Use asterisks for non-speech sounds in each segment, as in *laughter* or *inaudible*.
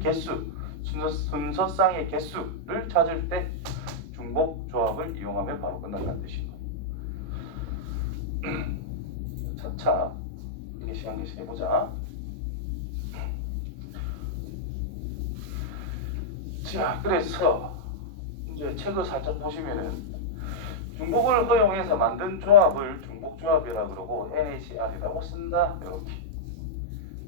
개수, 순서, 순서 상의 개수를 찾을 때 중복 조합을 이용하면 바로 끝난다는 뜻인 거예요. *clears throat* 차차 이게 시간 계시 해보자. 자, 그래서 이제 책을 살짝 보시면은 중복을 허용해서 만든 조합을 중복 조합이라 그러고 NHR이라고 쓴다 이렇게.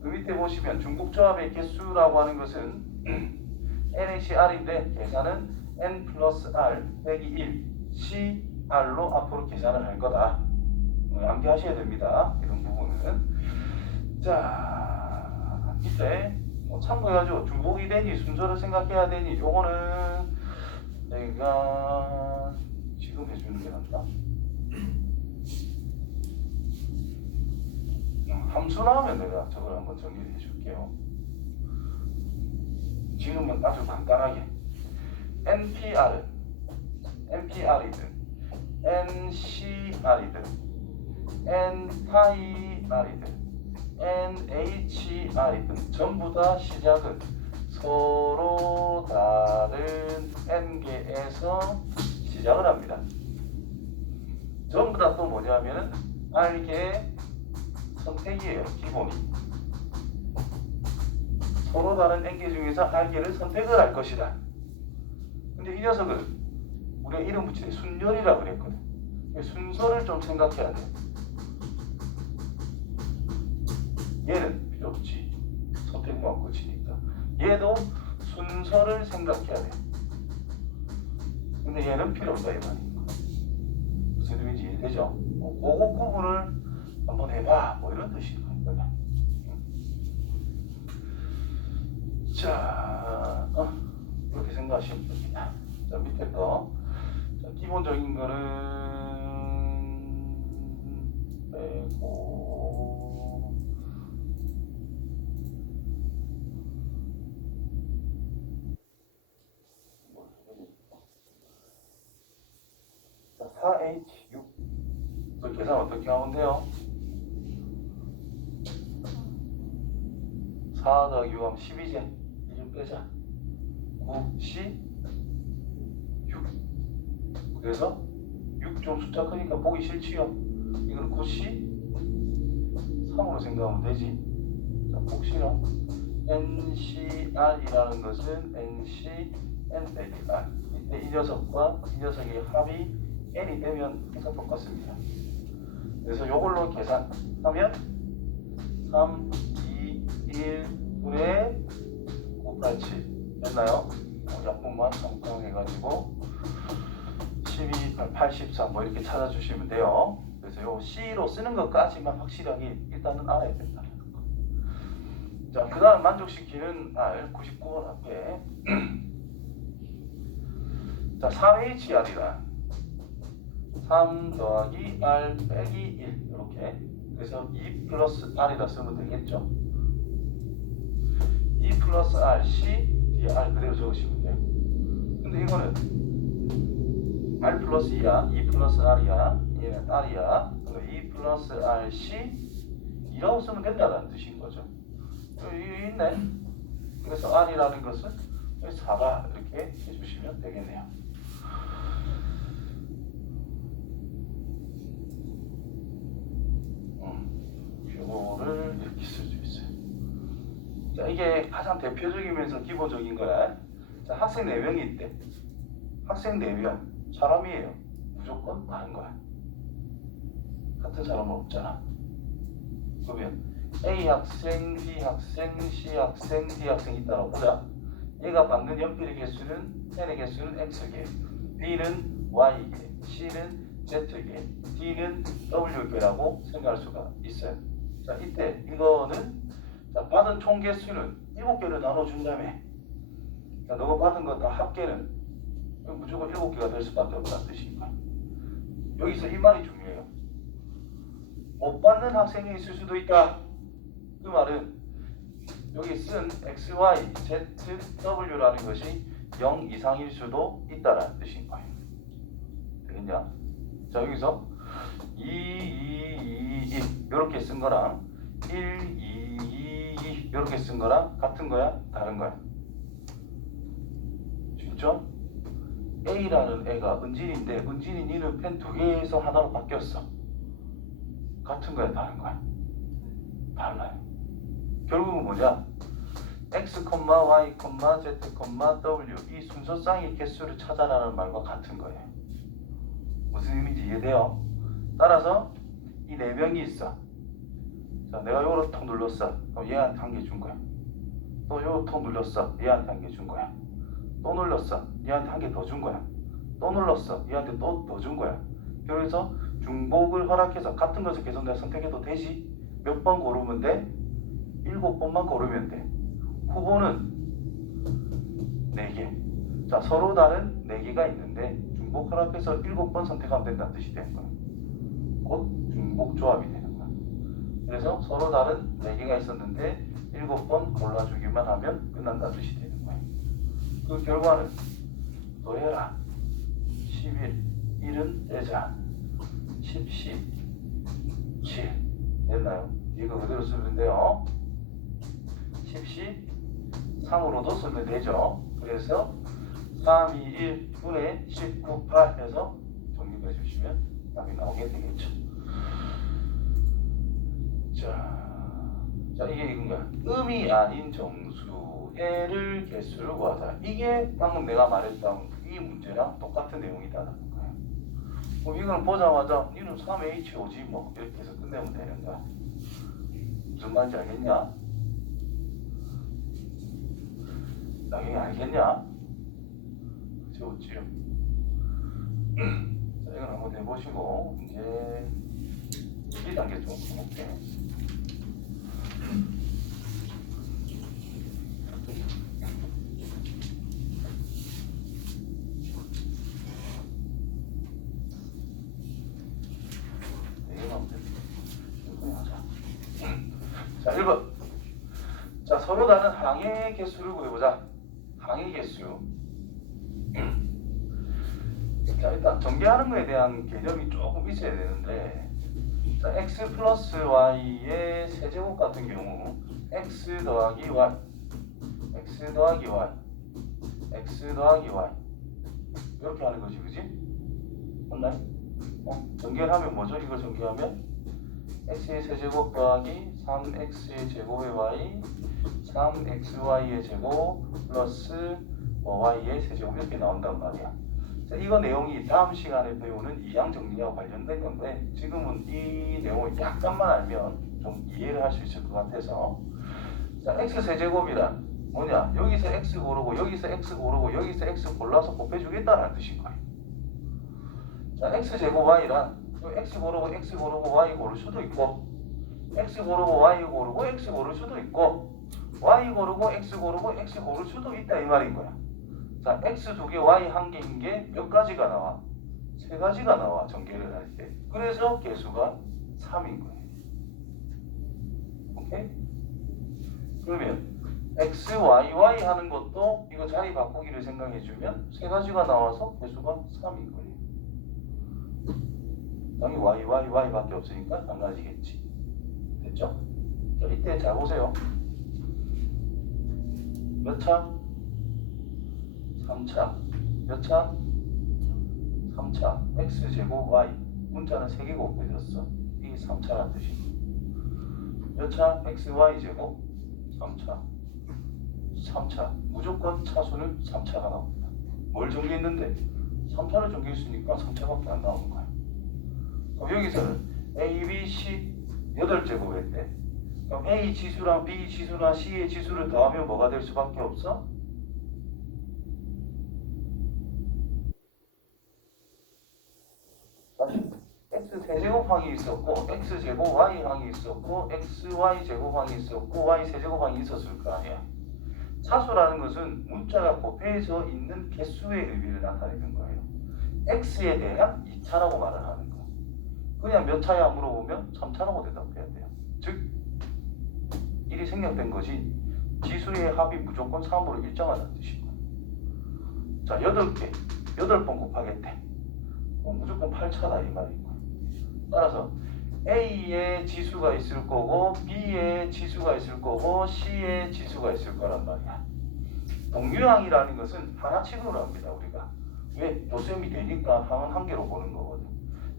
그 밑에 보시면 중복 조합의 개수라고 하는 것은 *clears throat* NHR인데 계산은 N 플러스 R 빼기 1 CR로 앞으로 계산을 할 거다. 어, 암기하셔야 됩니다. 이런 부분은. 자, 밑에 뭐 참고해가지고 중복이 되니 순서를 생각해야 되니 요거는 내가 지금 해주는 게 낫다. 함수 나오면 내가 저걸 한번 정리를 해줄게요. 지금은 아주 간단하게 NPR은 NPR이든 NCR이든 N파이R이든 NHR이든 전부 다 시작은 서로 다른 N개에서 시작을 합니다. 전부 다 또 뭐냐면은 R개 선택이에요. 기본이. 서로 다른 N개 중에서 R개를 선택을 할 것이다. 근데 이 녀석은 우리가 이름 때 순열이라고 그랬거든. 순서를 좀 생각해야 돼. 얘는 필요 없지. 선택만 끝이니까. 얘도 순서를 생각해야 돼. 근데 얘는 필요 없다 이 말이야. 무슨 의미인지 이해되죠? 뭐, 그거 구분을 한번 해봐. 뭐 이런 뜻인 거야. 자, 어, 이렇게 생각하시면 됩니다. 자, 밑에 거. 자, 기본적인 거는 빼고. 자, 4H6. 그 계산 어떻게 하면 돼요? 4 더하기 6 하면 12제. 1좀 빼자. 9, 10, 6. 그래서 6 좀 숫자 크니까 보기 싫지요. 이거는 9, 10, 3으로 생각하면 되지. 자, 복실어. NCR이라는 것은 NC, N 빼기 R. 이때 이 녀석과 이 녀석의 합이 N이 되면 해서 똑같습니다. 그래서 이걸로 계산하면 3, 2, 1, 9에 9, 8, 7 됐나요? 어, 약분만 잠깐 해가지고 12, 8, 83 뭐 이렇게 찾아주시면 돼요. 그래서 요 C로 쓰는 것까지만 확실하게 일단은 알아야 된다는 거. 자, 그 다음 만족시키는 R 99번 앞에 자, 3HR이란 3 더하기 R 빼기 1 이렇게 그래서 2 플러스 R이라 쓰면 되겠죠 2 플러스 R C 뒤에 R 그대로 적으시면 돼요. 근데 이거는 R 플러스 2야 2 플러스 R이야 얘는 R이야 2 플러스 R C 2라고 쓰면 된다는 뜻인 거죠. 여기 있네. 그래서 R이라는 것은 4다 이렇게 해주시면 되겠네요. 이거를 이렇게 쓸수 있어요. 자, 이게 가장 대표적이면서 기본적인 거야. 자, 학생 4명이 있대. 학생 4명. 사람이에요. 무조건 다른 거야. 같은 사람은 없잖아. 그러면 A 학생, B 학생, C 학생, D 학생이 있다고 보자. 얘가 받는 연필의 개수는 N의 개수는 X개, B는 Y개, C는 Z개, D는 W개라고 생각할 수가 있어요. 자, 이때 이거는 자, 받은 총 개수는 7개를 나눠준 다음에 자, 너가 받은 거 다 합계는 무조건 7개가 될 수밖에 없다는 뜻입니다. 여기서 이 말이 중요해요. 못 받는 학생이 있을 수도 있다. 그 말은 여기 쓴 x, y, z, w라는 것이 0 이상일 수도 있다라는 뜻인 거예요. 되겠냐? 자, 여기서 2, 2, 2, 1 이렇게 쓴 거랑 1, 2, 2, 2 이렇게 쓴 거랑 같은 거야? 다른 거야? 있죠? A라는 애가 은진인데 은진이 니는 펜 두 개에서 하나로 바뀌었어. 같은 거야, 다른 거야? 달라요. 결국은 뭐냐? x, y, z, w 이 순서쌍의 개수를 찾아라는 말과 같은 거예요. 무슨 의미인지 이해돼요? 따라서 이 네 명이 있어. 자, 내가 요거를 톡 눌렀어. 그럼 얘한테 한 개 준 거야. 또 요거 톡 눌렀어. 얘한테 한 개 준 거야. 또 눌렀어. 얘한테 한 개 더 준 거야. 또 눌렀어. 얘한테 또 더 준 거야. 그래서 중복을 허락해서 같은 것을 계속 내가 선택해도 되지. 몇 번 고르면 돼? 일곱 번만 고르면 돼. 후보는 네 개. 자, 서로 다른 네 개가 있는데 중복 허락해서 일곱 번 선택하면 된다는 뜻이 되는 거야. 곧 중복 조합이 거야. 그래서 서로 다른 네 개가 있었는데 일곱 번 골라주기만 하면 끝난다는 뜻이 되는 거야. 그 결과는 더해라. 11, 1은 떼자. 10, 10, 7 됐나요? 이거 그대로 쓰면 돼요. 10, 10, 3으로도 쓰면 되죠. 그래서 3, 2, 1 분의 19, 8 해서 정리해 주시면 답이 나오게 되겠죠. 자, 자 이게 이건가? 음이 아닌 정수, 해를 개수를 구하자. 이게 방금 내가 말했던 이 문제랑 똑같은 내용이다라는 거예요. 그럼 이걸 보자마자 니는 3H 오지 뭐 이렇게 해서 끝내면 되는 거야. 무슨 말인지 알겠냐? 나경이 알겠냐? 그치 없지요? 자 이건 한번 해보시고 이제 1단계 좀하 자. 자 1번 자 서로 다른 항의 개수를 구해보자 항의 개수 자 일단 전개하는 거에 대한 개념이 조금 있어야 되는데 자 x 플러스 y의 세제곱 같은 경우 x 더하기 y x 더하기 y x 더하기 y 이렇게 하는 거지 그지? 맞나요? 어? 전개하면 뭐죠? 이걸 전개하면 x의 세제곱 더하기 3x의 제곱의 y 3xy의 제곱 플러스 뭐 y의 세제곱 이렇게 나온단 말이야. 자, 이거 내용이 다음 시간에 배우는 이항 정리와 관련된 건데 지금은 이 내용을 약간만 알면 좀 이해를 할 수 있을 것 같아서 자 x 세제곱이란 뭐냐 여기서 x 고르고 여기서 x 고르고 여기서 x 골라서 곱해주겠다는 뜻인 거예요. 자 x 제곱 y란 요 x 고르고 x 고르고 y 고를 수도 있고 x 고르고 y 고르고 x 고를 수도 있고 y 고르고 x 고르고 x 고를 수도 있다 이 말인 거야. 자 x 두 개, y 한 개인 게 몇 가지가 나와? 세 가지가 나와 전개를 할 때. 그래서 개수가 3인 거예요. 오케이? 그러면 x, y, y 하는 것도 이거 자리 바꾸기를 생각해 주면 세 가지가 나와서 개수가 3인 거예요. 당연히 y, y, y밖에 없으니까 달라지겠지. 됐죠? 자, 이때 잘 보세요. 몇 차? 3차. 몇 차? 3차. x제곱 y. 문자는 3개 곱해졌어. 이게 3차란 뜻이고. 몇 차? xy제곱 3차. 3차. 무조건 차수는 3차가 나옵니다. 뭘 정리했는데? 3차를 정리했으니까 3차밖에 안 나오는 거야. 그럼 여기서는 A, B, C 8제곱 했대. 그럼 A 지수랑 B 지수랑 C의 지수를 더하면 뭐가 될 수밖에 없어? 다시 x 세제곱항이 있었고 x 제곱 y 항이 있었고 x y 제곱항이 있었고 y 세제곱항이 있었을 거 아니야. 차수라는 것은 문자가 곱해져 있는 개수의 의미를 나타내는 거예요. x에 대한 2차라고 말을 하는 거야. 그냥 몇 차야 물어보면 3차라고 대답해야 돼요. 즉 일이 생략된 것이 지수의 합이 무조건 3으로 일정하다는 거야. 자, 8개, 8번 곱하겠대. 어, 무조건 8차다 이 거야. 따라서 A의 지수가 있을 거고 B의 지수가 있을 거고 C의 지수가 있을 거란 말이야. 동유항이라는 것은 하나치으로 합니다 우리가. 왜 도셈이 되니까 항은 한 개로 보는 거거든.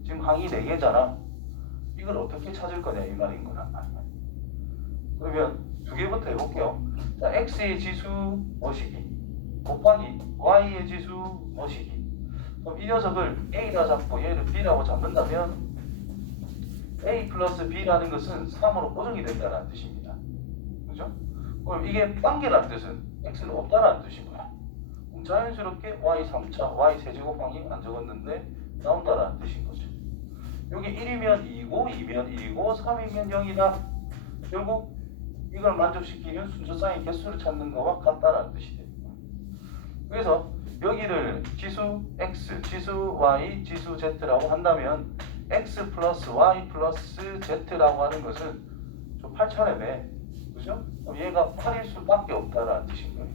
지금 항이 네 개잖아. 이걸 어떻게 찾을 거냐 이 말인 거란 말이야. 그러면 두 개부터 해볼게요. 자 x의 지수 뭐시기? 곱하기 y의 지수 뭐시기? 그럼 이 녀석을 a라 잡고 얘를 b라고 잡는다면 a 플러스 b라는 것은 3으로 고정이 된다는 뜻입니다 그죠? 그럼 이게 빵개라는 뜻은 x는 없다라는 뜻인 거야. 그럼 자연스럽게 y 3차, y 세제곱항이 안 적었는데 나온다라는 뜻인 거죠. 여기 1이면 2고 2면 1이고 3이면 0이다. 결국 이걸 만족시키는 순서상의 개수를 찾는 거와 같다라는 뜻이 됩니다. 그래서 여기를 지수 x, 지수 y, 지수 z라고 한다면 x 플러스 y 플러스 z라고 하는 것은 좀 8차례네. 그죠? 얘가 8일 수밖에 없다라는 뜻인 거예요.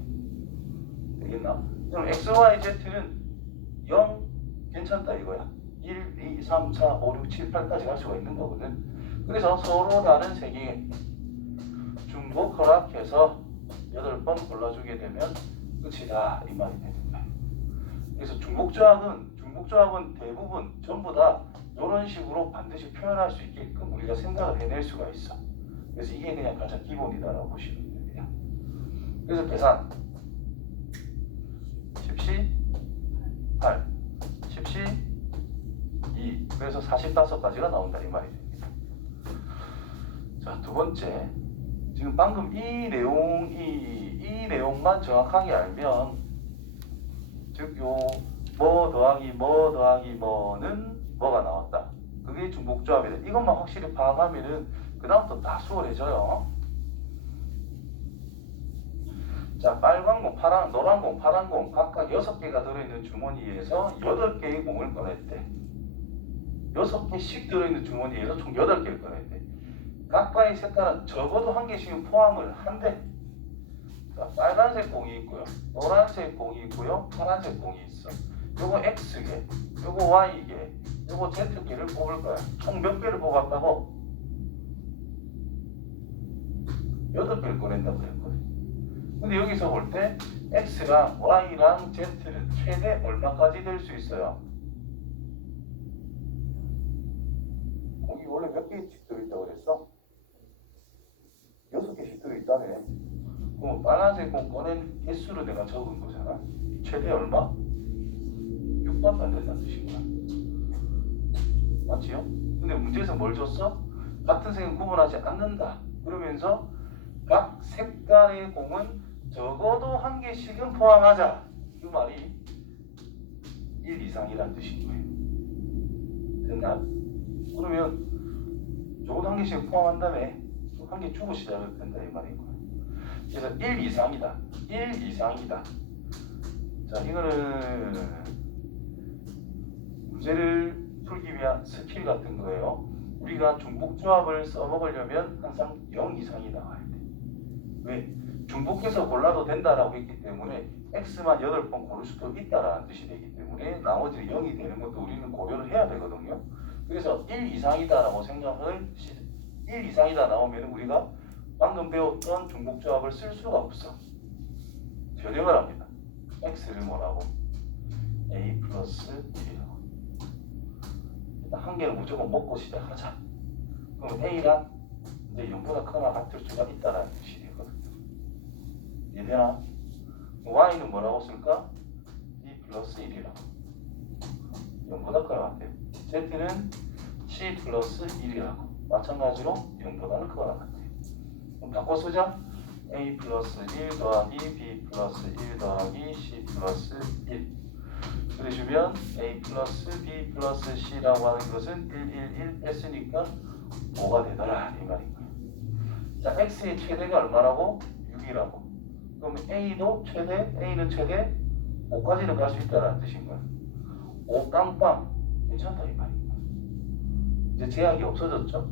되겠나? 그럼 x, y, z는 0 괜찮다 이거야. 1, 2, 3, 4, 5, 6, 7, 8까지 갈 수가 있는 거거든. 그래서 서로 다른 세 개 중복 허락해서 8번 골라주게 되면 끝이다 이 말이 되는 거예요. 그래서 중복 조합은 중복 조합은 대부분 전부 다 이런 식으로 반드시 표현할 수 있게끔 우리가 생각을 해낼 수가 있어. 그래서 이게 그냥 가장 기본이다라고 보시면 됩니다. 그래서 계산 10시 8, 10시 2 그래서 45까지가 나온다 이 말이 됩니다. 자 두 번째 지금 방금 이 내용이 이 내용만 정확하게 알면 즉 요 뭐 더하기 뭐 더하기 뭐는 뭐가 나왔다. 그게 중복조합이다. 이것만 확실히 파악하면은 그 다음부터 다 수월해져요. 자, 빨간 공, 파란, 노란 공, 파란 공 각각 6개가 들어있는 주머니에서 8개의 공을 꺼냈대. 6개씩 들어있는 주머니에서 총 8개를 꺼냈대. 각각의 색깔은 적어도 한 개씩은 포함을 한대. 자, 빨간색 공이 있고요. 노란색 공이 있고요. 파란색 공이 있어. 요거 X개, 요거 Y개, 요거 Z개를 뽑을 거야. 총 몇 개를 뽑았다고? 여덟 개를 꺼낸다고 그랬거든. 근데 여기서 볼 때 x랑 y랑 z는 최대 얼마까지 될 수 있어요? 공이 원래 몇 개씩 들어있다고 그랬어? 여섯 개씩 들어있다네. 그럼 빨간색 공 꺼낸 개수로 내가 적은 거잖아. 최대 얼마? 6밖에 안 된다는 뜻인 거야. 맞지요? 근데 문제에서 뭘 줬어? 같은 색은 구분하지 않는다. 그러면서 각 색깔의 공은 적어도 한 개씩은 포함하자. 이 말이 1 이상이라는 뜻인 거예요. 됐나? 그러면 적어도 한 개씩 포함한 다음에 한 개 주고 시작을 된다 이 말인 거예요. 그래서 1 이상이다. 1 이상이다. 자, 이거는 문제를 풀기 위한 스킬 같은 거예요. 우리가 중복조합을 써먹으려면 항상 0 이상이 나와야 돼. 왜? 중복해서 골라도 된다라고 했기 때문에 x만 8번 고를 수도 있다라는 뜻이 되기 때문에 나머지 0이 되는 것도 우리는 고려를 해야 되거든요. 그래서 1 이상이다라고 생각을 시- 1 이상이다 나오면 우리가 방금 배웠던 중복조합을 쓸 수가 없어. 변형을 합니다. x를 뭐라고? a 플러스 1이라고. 일단 한 개를 무조건 먹고 시작하자. 그럼 a랑 이제 0보다 크거나 같을 수가 있다라는 뜻이 되거든요. 이해되나? y는 뭐라고 쓸까? b 플러스 1이라고. 0보다 크거나 같아요. z는 c 플러스 1이라고. 마찬가지로 0보다는 크거나 같아요. 그럼 바꿔 쓰자. a 플러스 1 더하기 b 플러스 1 더하기 c 플러스 1 그래주면 a 플러스 b 플러스 c라고 하는 것은 1, 1, 1 뺐으니까 5가 되더라 이 말인 거예요. 자 x의 최대가 얼마라고? 6이라고. 그럼 a도 최대, a는 최대 5까지는 갈 수 있다는 뜻인 거야. 5 깡빵 괜찮다 이 거야. 이제 제약이 없어졌죠.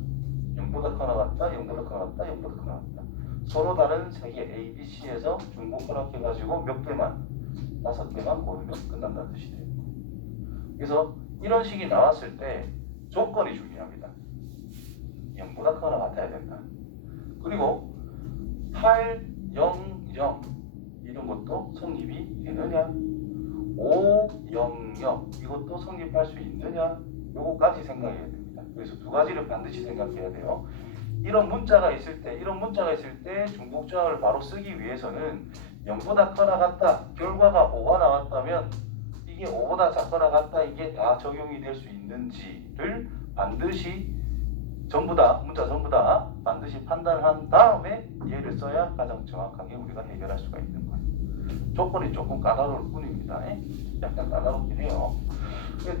0보다 크나 같다, 0보다 크나 같다, 0보다 크나 같다. 서로 다른 세개 A, B, C에서 중복 허락해가지고 몇 개만, 다섯 개만 고르면 끝난다는 뜻이 돼요. 그래서 이런 식이 나왔을 때 조건이 중요합니다. 0보다 크거나 같아야 된다. 그리고 8, 0, 0 이런 것도 성립이 되느냐? 오영역 이것도 성립할 수 있느냐? 요거까지 생각해야 됩니다. 그래서 두 가지를 반드시 생각해야 돼요. 이런 문자가 있을 때, 이런 문자가 있을 때 중복조항을 바로 쓰기 위해서는 0보다 커나 같다. 결과가 5가 나왔다면 이게 5보다 작거나 같다. 이게 다 적용이 될 수 있는지를 반드시 전부 다 문자 전부 다 반드시 판단한 다음에 얘를 써야 가장 정확하게 우리가 해결할 수가 있는 거예요. 조건이 조금 까다로울 뿐입니다. 예? 약간 까다롭긴 해요.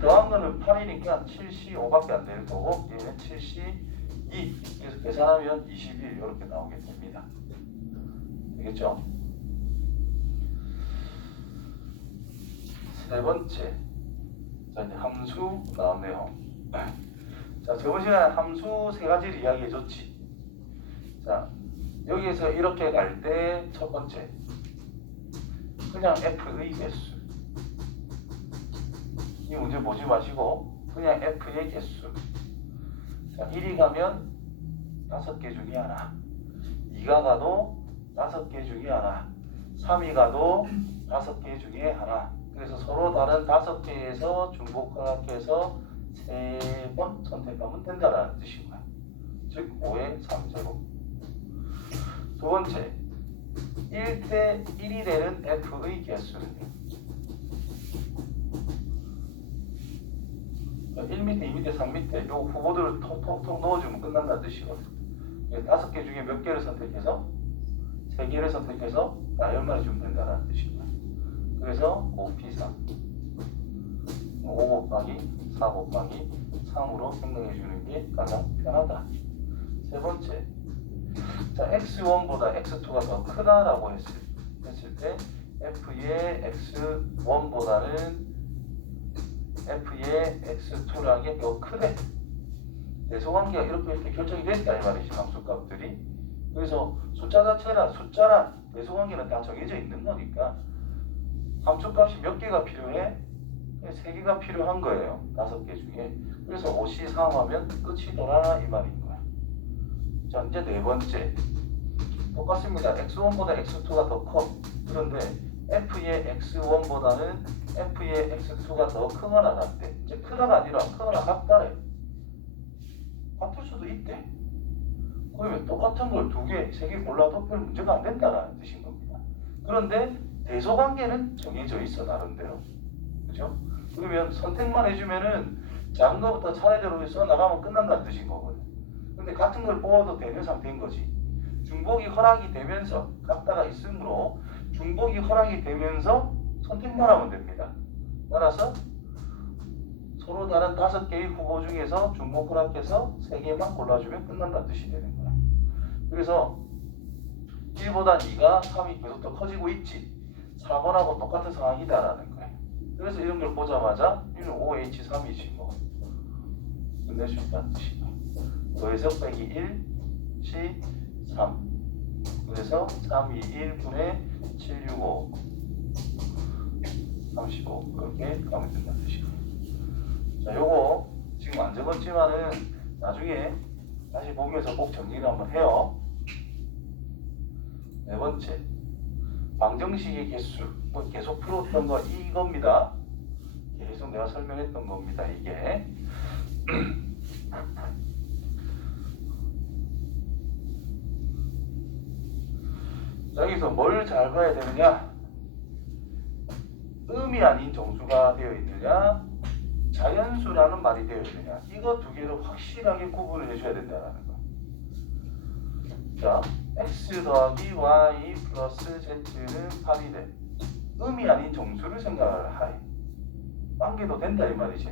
더한 거는 8이니까 75밖에 안 될 거고 얘는 72 그래서 계산하면 21 이렇게 나오게 됩니다. 되겠죠? 세 번째. 자 이제 함수 나왔네요. *clears throat* 자 저번 시간에 함수 세 가지를 이야기해 줬지. 자 여기에서 이렇게 갈 때 첫 번째. 그냥 f의 개수. 이 문제 보지 마시고 그냥 f의 개수. 자 1이 가면 다섯 개 중에 하나. 2가 가도 다섯 개 중에 하나. 3이 가도 다섯 개 중에 하나 그래서 서로 다른 다섯 개에서 중복합해서 세 번 선택하면 된다라는 거야. 즉 5의 3제곱. 두 번째, 1대 1이 되는 f의 개수는요. 1 밑에, 2 밑에, 3 밑에 요 후보들을 톡톡톡 넣어주면 끝난다는 뜻이거든. 요 다섯 개 중에 몇 개를 선택해서 세 개를 선택해서 나열만 해주면 된다는 거야. 그래서 5P3 5 곱하기 4 곱하기 3으로 생각해 주는 게 가장 편하다. 세 번째, 자 x1보다 x2가 더 크다라고 했을, 했을 때 f의 x1보다는 f의 x2라는 게 더 크대. 대소관계가 이렇게 이렇게 결정이 됐다 이 말이지 함수값들이. 그래서 숫자 자체라 숫자란 대소관계는 다 정해져 있는 거니까 함수값이 몇 개가 필요해? 네, 세 개가 필요한 거예요. 다섯 개 중에. 그래서 5시 3하면 끝이더라 이 말인 거야. 자 이제 네 번째 똑같습니다. x1보다 x2가 더 커. 그런데 f의 x1보다는 f의 x2가 더 크거나 같대. 이제 크다가 아니라 크거나 같다래. 같을 수도 있대. 그러면 똑같은 걸 두 개, 세 개 골라도 별 문제가 안 된다라는 뜻인 겁니다. 그런데 대소 관계는 정해져 있어 나름대로. 그죠? 그러면 선택만 해주면은 작은 거부터 차례대로 써 나가면 끝난다는 뜻인 거거든. 근데 같은 걸 뽑아도 되는 상태인 거지. 중복이 허락이 되면서 같다가 있으므로 중복이 허락이 되면서 선택만 하면 됩니다. 따라서 서로 다른 다섯 개의 후보 중에서 중복 허락해서 세 개만 골라주면 끝난다는 뜻이 되는 거야. 그래서 1보다 2가 3이 계속 더 커지고 있지. 4번하고 똑같은 상황이다라는 거예요. 그래서 이런 걸 보자마자 이는 5H3이지 뭐. 끝낼 수 있다는 뜻이고. 더해서 빼기 1, C, 3. 그래서 3, 2, 1분의 7, 6, 5. 35. 그렇게 가면 된다는 뜻이고. 자, 요거 지금 안 적었지만은 나중에 다시 보면서 꼭 정리를 한번 해요. 네 번째. 방정식의 개수. 뭐 계속 풀었던 거 이겁니다. 계속 내가 설명했던 겁니다. 이게. 자, *clears throat* 여기서 뭘 잘 봐야 되느냐? 음이 아닌 정수가 되어 있느냐? 자연수라는 말이 되어 있느냐? 이거 두 개를 확실하게 구분을 해줘야 된다는 거. 자, x 더하기 y 플러스 z는 8이 돼. 음이 아닌 정수를 생각을 하이. 관계도 된다 이 말이지.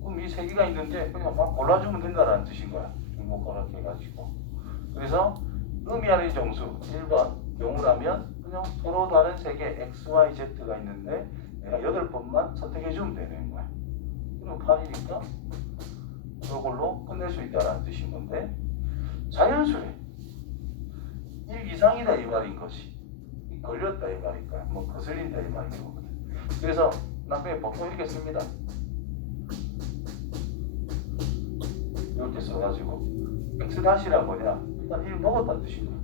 그럼 이 세 개가 있는데 그냥 막 골라주면 된다라는 뜻인 거야. 중복 허락해가지고. 그래서 음이 아닌 정수 1번 경우라면 그냥 서로 다른 세 개 x, y, z가 있는데 내가 여덟 번만 선택해주면 되는 거야. 그럼 8이니까 이걸로 끝낼 수 있다라는 뜻인 건데 자연수래. 1 이상이다 이 말인 것이. 걸렸다 이 말일까? 뭐 거슬린다 이 말인 거거든. 그래서 나중에 보통 이렇게 씁니다. 이렇게 써가지고 x 다시란 뭐냐? 일단 1 먹었다는 거야.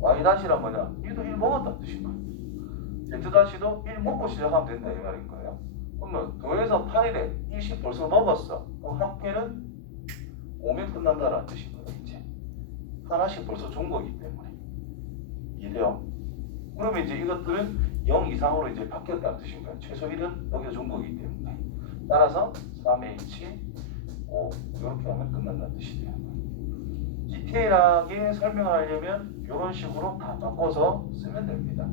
y 다시란 뭐냐? 얘도 1 먹었다는 거야. Z 다시도 1 먹고 시작하면 된다 이 말인 거예요. 그러면 도에서 8일에 20 벌써 먹었어. 그럼 합계는 5면 끝난다라는 뜻인 거예요. 하나씩 벌써 준 거기 때문에 이해돼요? 그러면 이제 이것들은 0 이상으로 이제 바뀌었다는 뜻인 거예요. 최소 1은 먹여준 거기 때문에 따라서 3H 5 이렇게 하면 끝난다는 뜻이 돼요. 디테일하게 설명을 하려면 이런 식으로 다 바꿔서 쓰면 됩니다.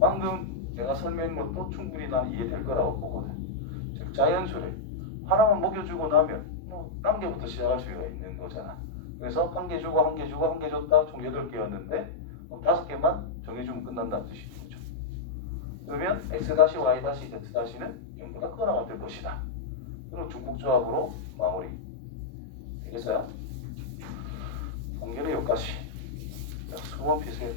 방금 제가 설명한 것도 충분히 난 이해될 거라고 보거든. 즉 자연수래 하나만 먹여주고 나면 뭐 단계부터 시작할 수가 있는 거잖아. 그래서 한 개 주고 한 개 주고 한 개 줬다 총 여덟 개였는데 그럼 다섯 개만 정해주면 끝난다는 뜻인 거죠. 그러면 x 다시 다시 다시는 0보다 크거나 될 것이다. 그럼 중국 조합으로 마무리. 되겠어요? 공개는 여기까지. 자, 수원 피세.